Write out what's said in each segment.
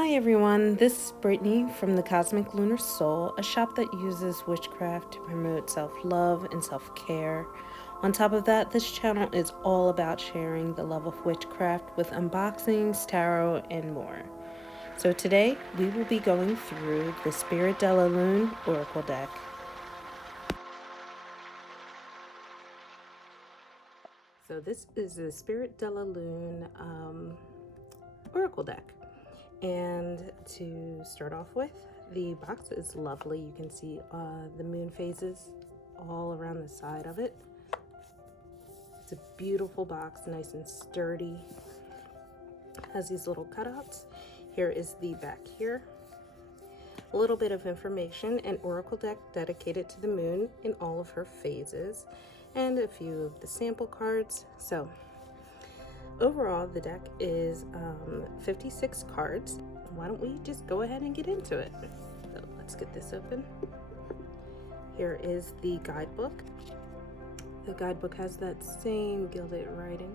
Hi everyone, this is Brittany from the Cosmic Lunar Soul, a shop that uses witchcraft to promote self-love and self-care. On top of that, this channel is all about sharing the love of witchcraft with unboxings, tarot, and more. So today, we will be going through the Spirit de la Lune Oracle deck. So this is the Spirit de la Lune Oracle deck. And to start off with, the box is lovely. You can see the moon phases all around the side of it. It's a beautiful box, nice and sturdy. Has these little cutouts. Here is the back here. A little bit of information, an oracle deck dedicated to the moon in all of her phases, and a few of the sample cards. So overall, the deck is 56 cards. Why don't we just go ahead and get into it? So let's get this open. Here is the guidebook. The guidebook has that same gilded writing.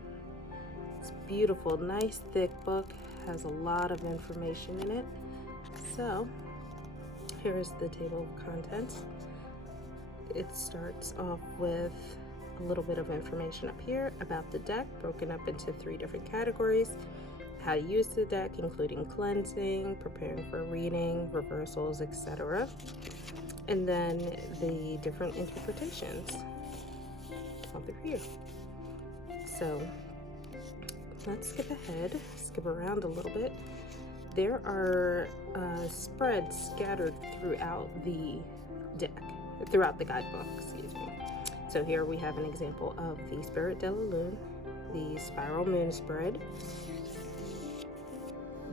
It's beautiful, nice thick book, has a lot of information in it. So here's the table of contents. It starts off with a little bit of information up here about the deck, broken up into 3 different categories: how to use the deck, including cleansing, preparing for a reading, reversals, etc. And then the different interpretations of the reader. So let's skip ahead, skip around a little bit. There are spreads scattered throughout the deck, throughout the guidebook, excuse me. So here we have an example of the Spirit de la Lune, the Spiral Moon spread,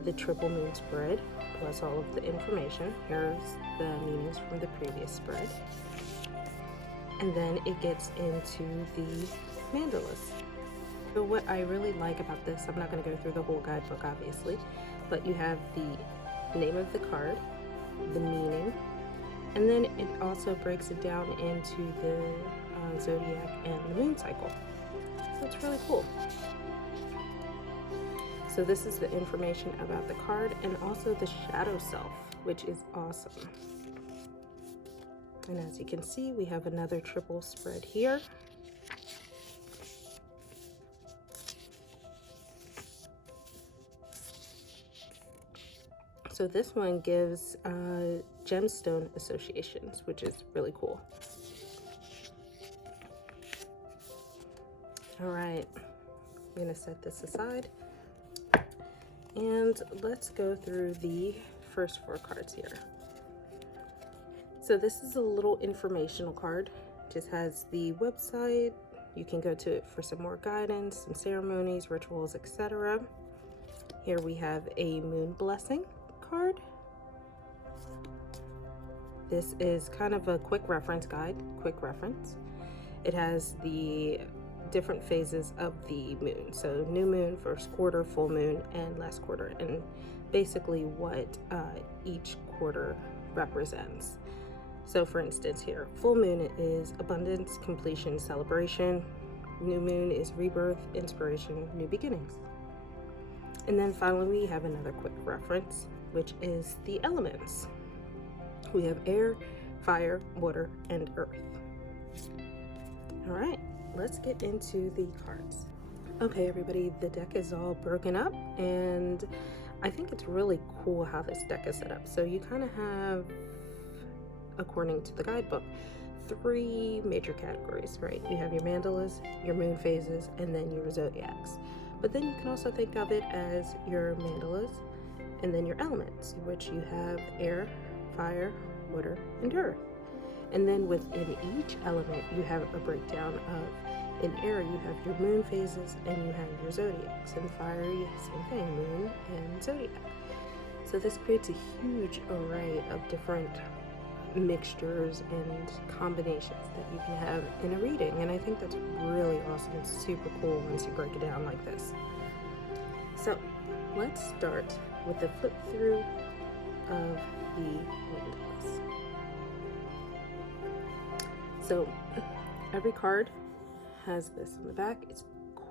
the Triple Moon spread, plus all of the information. Here's the meanings from the previous spread. And then it gets into the Mandalas. So what I really like about this, I'm not going to go through the whole guidebook obviously, but you have the name of the card, the meaning, and then it also breaks it down into the zodiac and the moon cycle. So it's really cool. So this is the information about the card and also the shadow self, which is awesome. And as you can see, we have another triple spread here. So this one gives gemstone associations, which is really cool. All right, I'm gonna set this aside and let's go through the first 4 cards here. So this is a little informational card. It just has the website. You can go to it for some more guidance, some ceremonies, rituals, etc. Here we have a moon blessing card. This is kind of a quick reference guide, quick reference. It has the different phases of the moon. So new moon, first quarter, full moon, and last quarter, and basically what each quarter represents. So for instance here, full moon is abundance, completion, celebration. New moon is rebirth, inspiration, new beginnings. And then finally we have another quick reference, which is the elements. We have air, fire, water, and earth. All right, let's get into the cards. Okay, everybody, the deck is all broken up, and I think it's really cool how this deck is set up. So you kind of have, according to the guidebook, 3 major categories, right? You have your mandalas, your moon phases, and then your zodiacs. But then you can also think of it as your mandalas and then your elements, which you have air, fire, water, and earth. And then within each element, you have a breakdown of, in air, you have your moon phases and you have your zodiacs. In fire, same thing, moon and zodiac. So this creates a huge array of different mixtures and combinations that you can have in a reading. And I think that's really awesome. It's super cool once you break it down like this. So let's start with the flip through of the Mandalas. So every card has this on the back. It's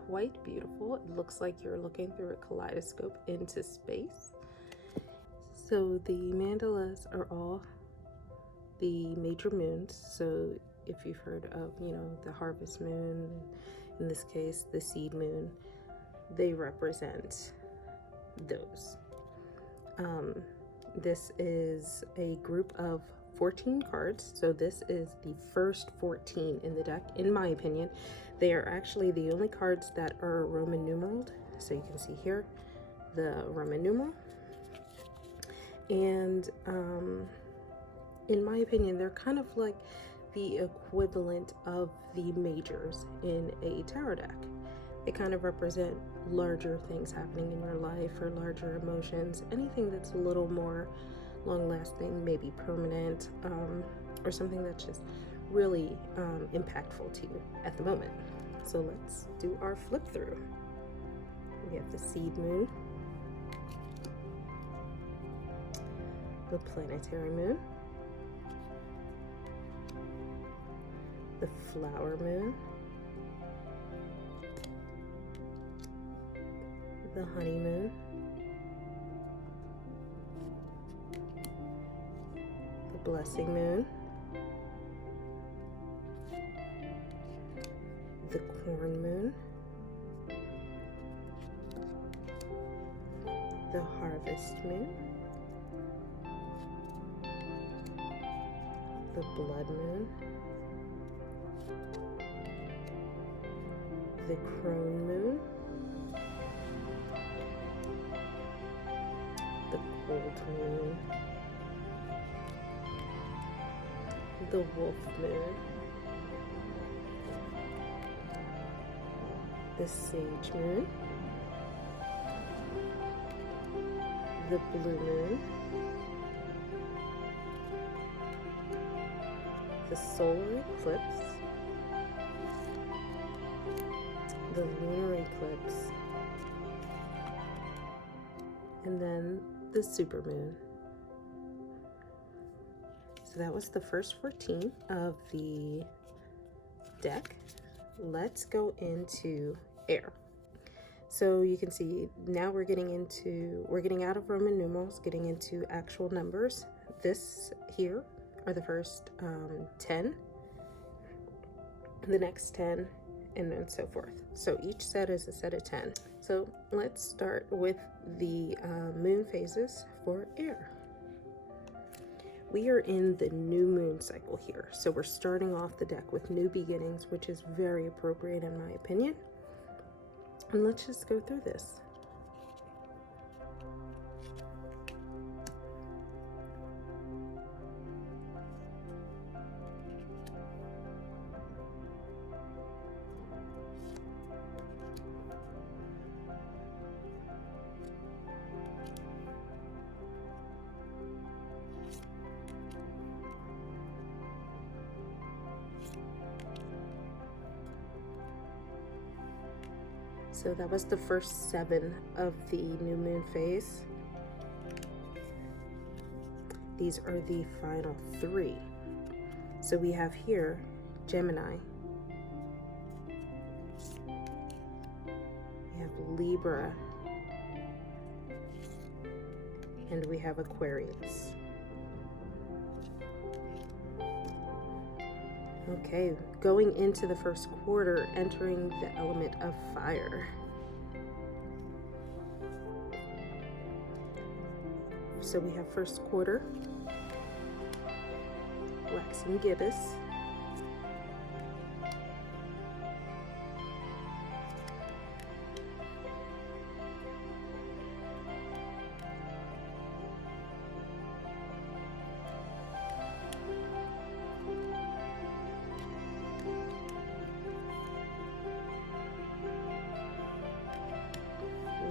quite beautiful. It looks like you're looking through a kaleidoscope into space. So the mandalas are all the major moons. So if you've heard of, you know, the harvest moon, in this case, the seed moon, they represent those. This is a group of 14 cards. So this is the first 14 in the deck, in my opinion. They are actually the only cards that are Roman numeraled. So you can see here the Roman numeral. And in my opinion, they're kind of like the equivalent of the majors in a tarot deck. They kind of represent larger things happening in your life, or larger emotions, anything that's a little more long-lasting, maybe permanent, or something that's just really impactful to you at the moment. So let's do our flip through. We have the seed moon, the planetary moon, the flower moon, the honeymoon, the blessing moon, the corn moon, the harvest moon, the blood moon, the crone moon, the cold moon, the wolf moon, the sage moon, the blue moon, the solar eclipse, the lunar eclipse, and then the supermoon. So that was the first 14 of the deck. Let's go into air. So you can see now we're getting out of Roman numerals, getting into actual numbers. This here are the first 10, the next 10, and then so forth. So each set is a set of 10. So let's start with the moon phases for air. We are in the new moon cycle here. So we're starting off the deck with new beginnings, which is very appropriate in my opinion. And let's just go through this. So that was the first 7 of the new moon phase. These are the final 3. So we have here Gemini, we have Libra, and we have Aquarius. Okay, going into the first quarter, entering the element of fire. So we have first quarter, waxing gibbous,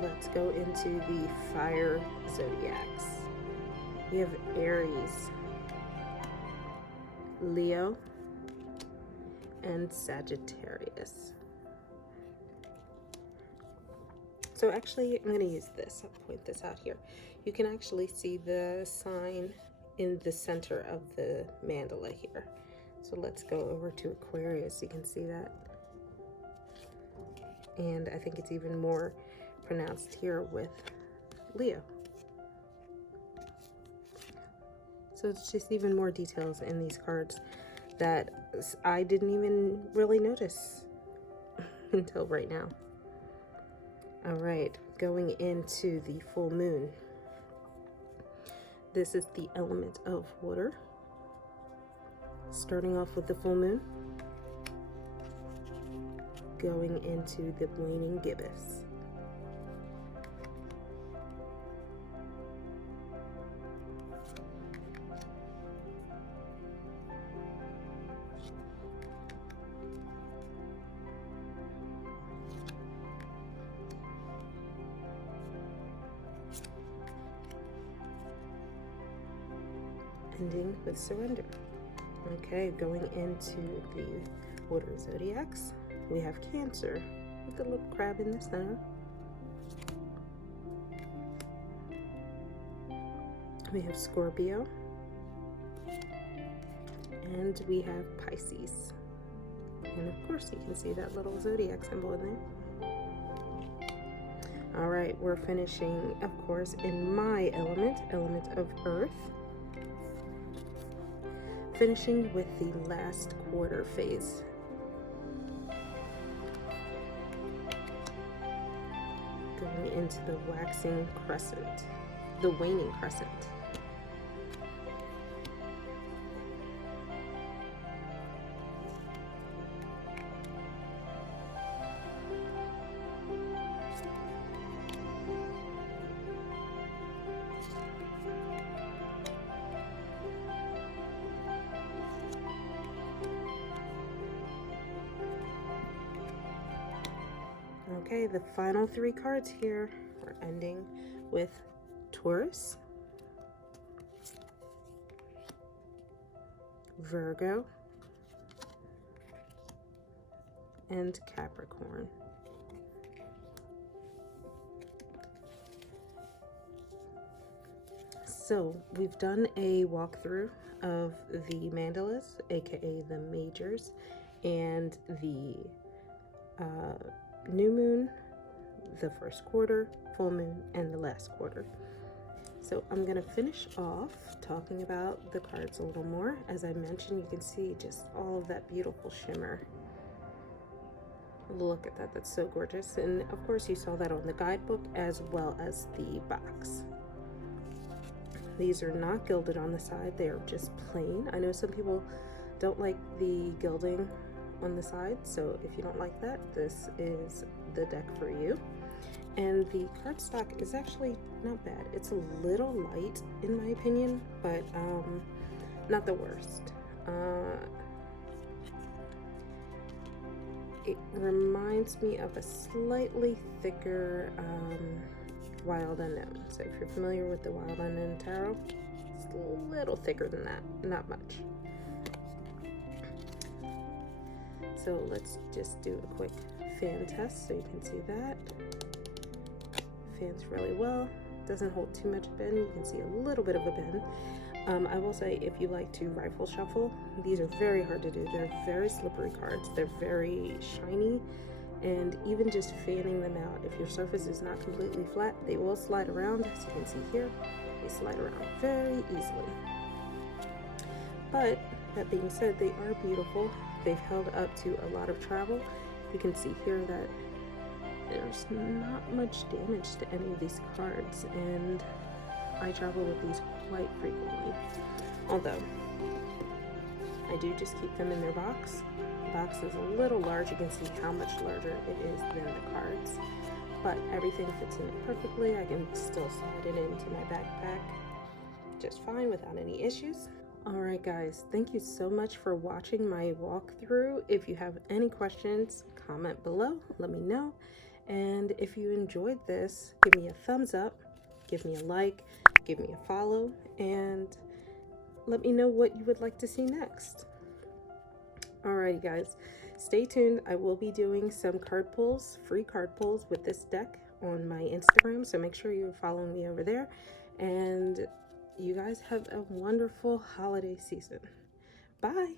let's go into the fire zodiacs. We have Aries, Leo, and Sagittarius. So actually, I'm going to use this. I'll point this out here. You can actually see the sign in the center of the mandala here. So let's go over to Aquarius. You can see that. And I think it's even more pronounced here with Leo. So it's just even more details in these cards that I didn't even really notice until right now. All right, going into the full moon. This is the element of water. Starting off with the full moon, going into the waning gibbous. Ending with surrender. Okay, going into the water zodiacs, we have Cancer with the little crab in the center. We have Scorpio, and we have Pisces. And of course, you can see that little zodiac symbol in there. All right, we're finishing, of course, in my element of Earth. Finishing with the last quarter phase. Going into the waxing crescent, the waning crescent. Okay, the final three cards here. We're ending with Taurus, Virgo, and Capricorn. So we've done a walkthrough of the mandalas, aka the majors, and the new moon, the first quarter, full moon, and the last quarter. So I'm going to finish off talking about the cards a little more. As I mentioned, you can see just all of that beautiful shimmer. Look at that, that's so gorgeous. And of course you saw that on the guidebook as well as the box. These are not gilded on the side, they are just plain. I know some people don't like the gilding on the side, so if you don't like that, this is the deck for you. And the cardstock is actually not bad. It's a little light in my opinion, but not the worst. It reminds me of a slightly thicker Wild Unknown. So if you're familiar with the Wild Unknown tarot, it's a little thicker than that, not much. So let's just do a quick fan test so you can see that. Fans really well. Doesn't hold too much bend. You can see a little bit of a bend. I will say, if you like to rifle shuffle, these are very hard to do. They're very slippery cards. They're very shiny, and even just fanning them out, if your surface is not completely flat, they will slide around. As you can see here, they slide around very easily. But that being said, they are beautiful. They've held up to a lot of travel. You can see here that there's not much damage to any of these cards, and I travel with these quite frequently. Although, I do just keep them in their box. The box is a little large. You can see how much larger it is than the cards, but everything fits in it perfectly. I can still slide it into my backpack just fine without any issues. Alright guys, thank you so much for watching my walkthrough. If you have any questions, comment below, let me know. And if you enjoyed this, give me a thumbs up, give me a like, give me a follow, and let me know what you would like to see next. Alrighty guys, stay tuned. I will be doing some card pulls, free card pulls with this deck on my Instagram, so make sure you're following me over there. And you guys have a wonderful holiday season. Bye.